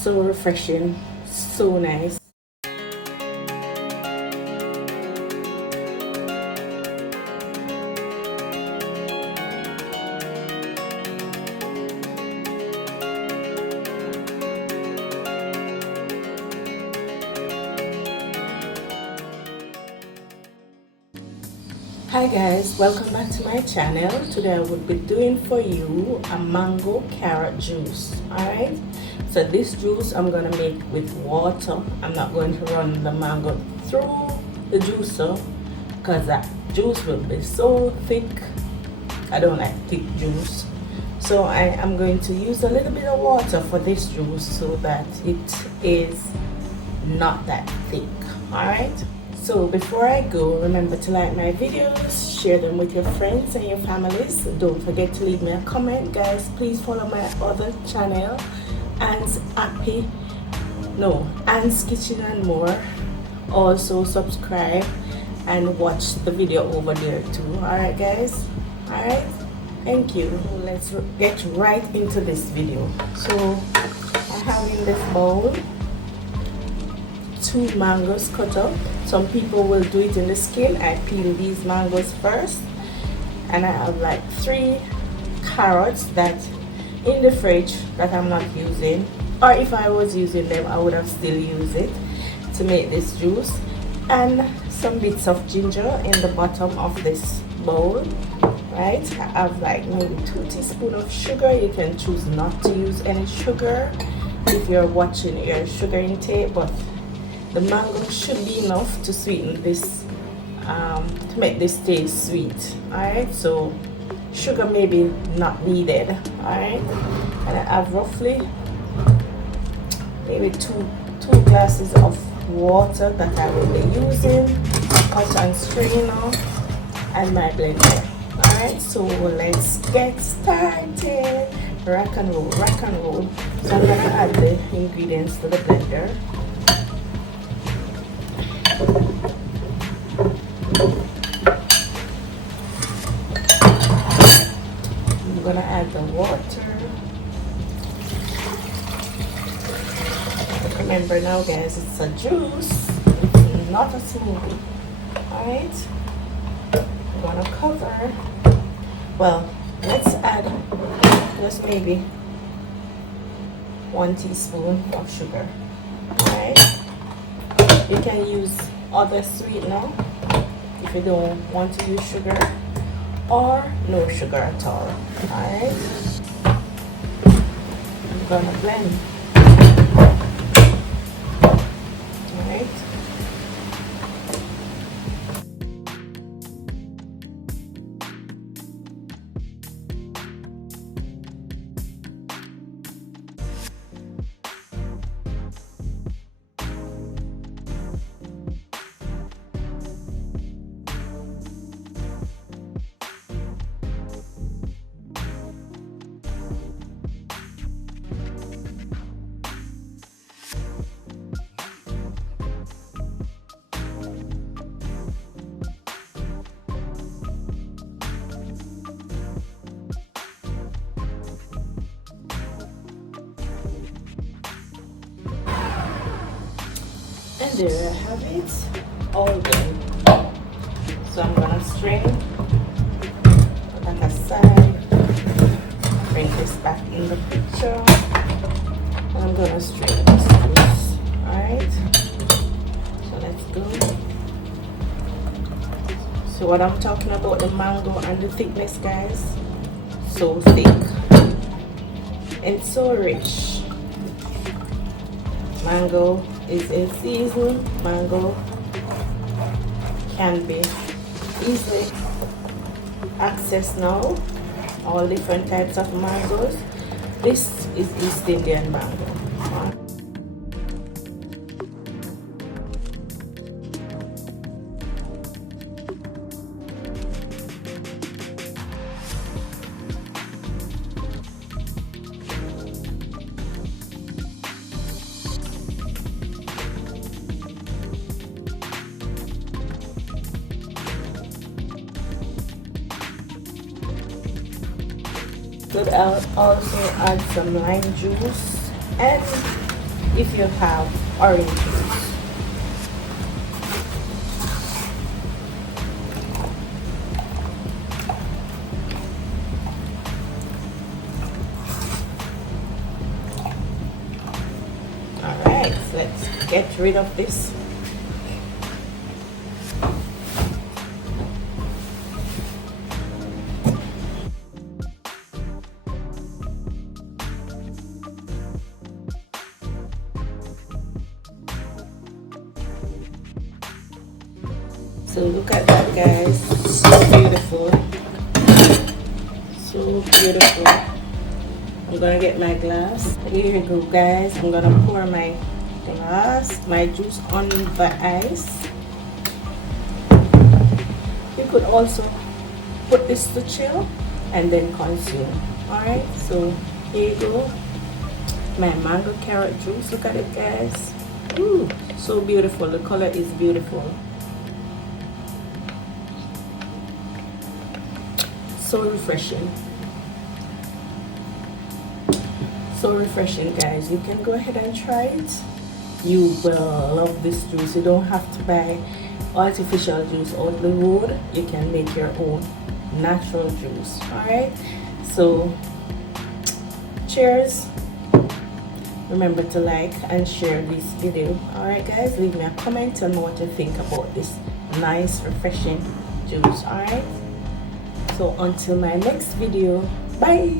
so refreshing, so nice. Hi guys, welcome back to my channel. Today I will be doing for you a mango carrot juice. Alright, so this juice I'm gonna make with water. I'm not going to run the mango through the juicer because that juice will be so thick. I don't like thick juice, so I am going to use a little bit of water for this juice so that it is not that thick. Alright, so before I go, remember to like my videos, share them with your friends and your families. Don't forget to leave me a comment, guys. Please follow my other channel, Anne's Kitchen and More. Also subscribe and watch the video over there too. Alright guys, alright, thank you. Let's get right into this video. So I have in this bowl 2 mangoes cut up. Some people will do it in the skin. I peel these mangoes first, and I have like 3 carrots that in the fridge that I'm not using, or if I was using them I would have still used it to make this juice, and some bits of ginger in the bottom of this bowl. Right, I have like maybe 2 teaspoons of sugar. You can choose not to use any sugar if you're watching your sugar intake, but the mango should be enough to sweeten this, to make this taste sweet. Alright, so sugar maybe not needed. Alright, and I have roughly maybe two glasses of water that I will be using, cut and strainer, and my blender. Alright, so let's get started. Rock and roll, rock and roll. So I'm gonna add the ingredients to the blender. I'm gonna add the water. Remember now guys, it's a juice, it's not a smoothie. Alright, I'm gonna cover. Well, let's add just maybe 1 teaspoon of sugar. Alright, you can use other sweetener if you don't want to use sugar, or no sugar at all. Alright, I'm gonna blend. Alright, and there I have it, all done. So I'm gonna strain, put that aside, bring this back in the picture, and I'm gonna strain this juice. Alright, so let's go. So what I'm talking about, the mango and the thickness guys, so thick and so rich. Mango is in season. Mango can be easily accessed now, all different types of mangoes. This is East Indian mango. Could also add some lime juice and if you have orange juice. Alright, so let's get rid of this. So look at that, guys, so beautiful, so beautiful. I'm gonna get my glass. Here you go, guys. I'm gonna pour my glass, my juice on the ice. You could also put this to chill and then consume. Alright, so here you go, my mango carrot juice. Look at it, guys. Ooh, so beautiful. The color is beautiful. So refreshing, so refreshing, guys. You can go ahead and try it. You will love this juice. You don't have to buy artificial juice out the road. You can make your own natural juice. All right, so cheers. Remember to like and share this video. All right, guys, leave me a comment on what you think about this nice refreshing juice. All right, so until my next video, bye.